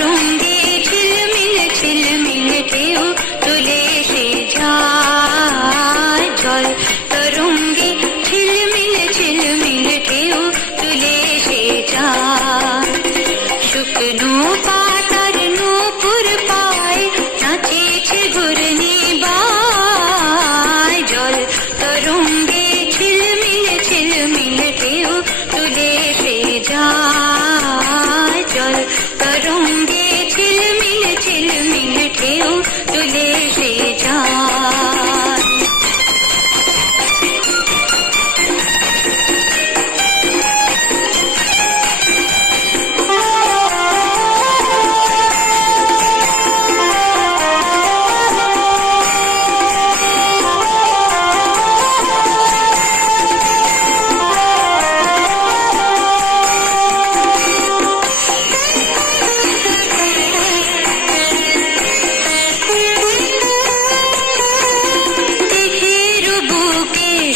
তরঙ্গে ঝিলমিল ঝিলমিল ঢেউ তুলে সে যায় জল। তরঙ্গে ঝিলমিল ঝিলমিল ঢেউ তুলে সে যায়। শুকনো পাতার নূপুর পায় নাচেছে ঘূর্ণি বায় জল। তরঙ্গে ঝিলমিল ঝিলমিল ঢেউ তুলে সে যায় জল। তরঙ্গে ঝিলমিল ঝিলমিল ঢেউ তুলে সে যায়।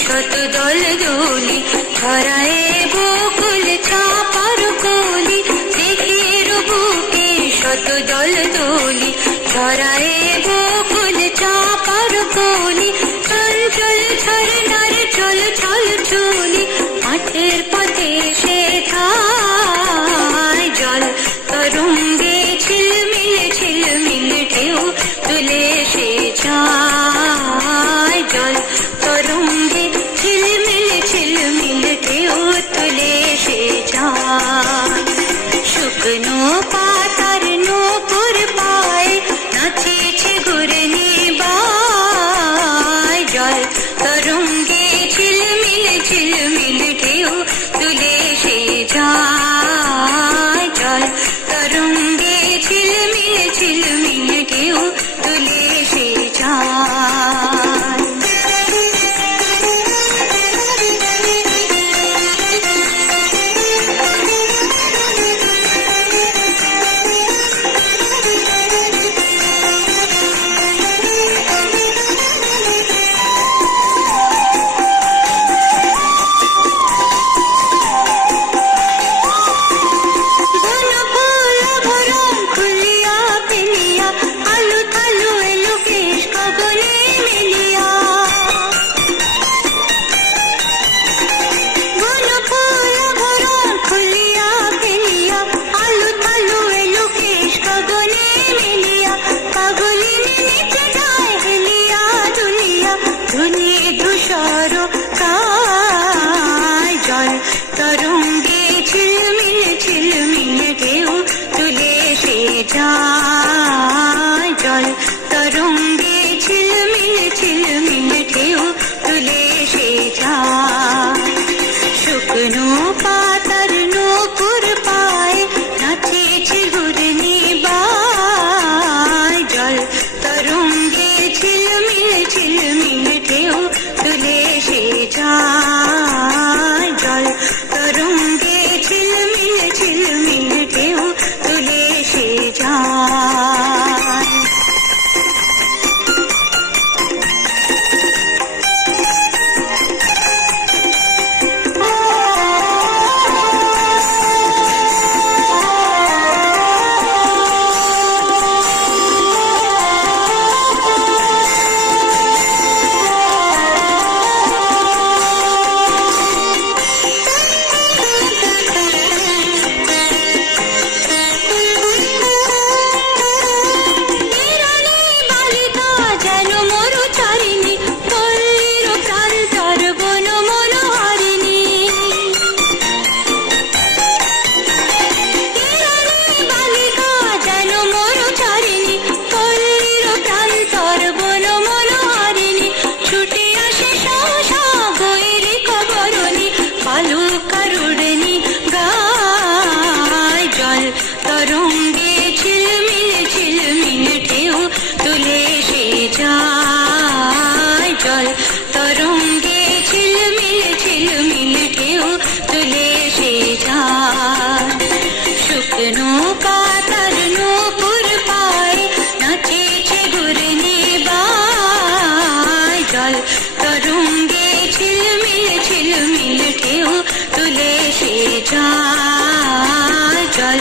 শত দল দোলি ধরায় বকুল চাপার কলি। দেখের বুকে শত দল দোলি ধরায় বকুল চাপার কলি। চঞ্চল ঝরনার চল চল চলি মাঠের পথে সে ধায় জল। তরঙ্গে ঝিলমিল ঝিলমিল ঢেউ তুলে সে যায় জল। তরঙ্গে ঝিলমিল ঝিলমিল ঢেউ তুলে সে যায়। শুকনো পাতার নূপুর পায় নাচেছে ঘূর্ণি বায় জল। তরঙ্গে ঝিলমিল ঝিলমিল ঢেউ তুলে সে যায় জল। তরঙ্গে ঝিলমিল ঝিলমিল ঢেউ তুলে সে যায়। তরঙ্গে ঝিলমিল ঝিলমিল ঢেউ তুলে সে যায় জল। তরঙ্গে ঝিলমিল ঝিলমিল ঢেউ তুলে সে যায়। শুকনো পাতার নূপুর পায় নাচেছে ঘূর্ণি বায় জল। তরঙ্গে ঝিলমিল ঝিলমিল ঢেউ তুলে সে যায় জল। তরঙ্গে ঝিলমিল ঝিলমিল ঢেউ তুলে সে যায়। তরঙ্গে ঝিলমিল ঝিলমিল ঢেউ তুলে সে যায় জল। তরঙ্গে ঝিলমিল ঝিলমিল ঢেউ তুলে সে যায়। শুকনো পাতার নূপুর পায় নাচেছে ঘূর্ণি বায় জল। তরঙ্গে ঝিলমিল ঝিলমিল ঢেউ তুলে সে যায় জল।